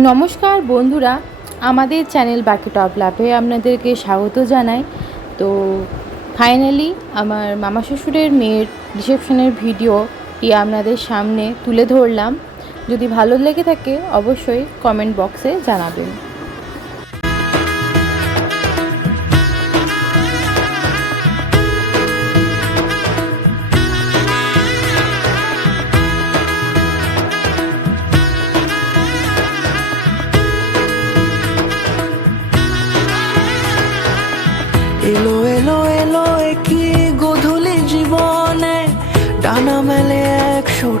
নমস্কার বন্ধুরা, আমাদের চ্যানেল বাকি টপ লাভে আপনাদেরকে স্বাগত জানাই। তো ফাইনালি আমার মামা শ্বশুরের মেয়ের রিসেপশনের ভিডিওটি আপনাদের সামনে তুলে ধরলাম। যদি ভালো লেগে থাকে অবশ্যই কমেন্ট বক্সে জানাবেন।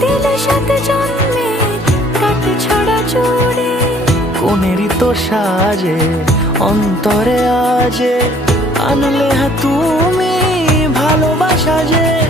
দিলে সাথে জন্মে কাটে ছড়া জোরে কোনেরই সাজে, অন্তরে আজে, আনলে হ্যাঁ তুমি ভালোবাসা যে।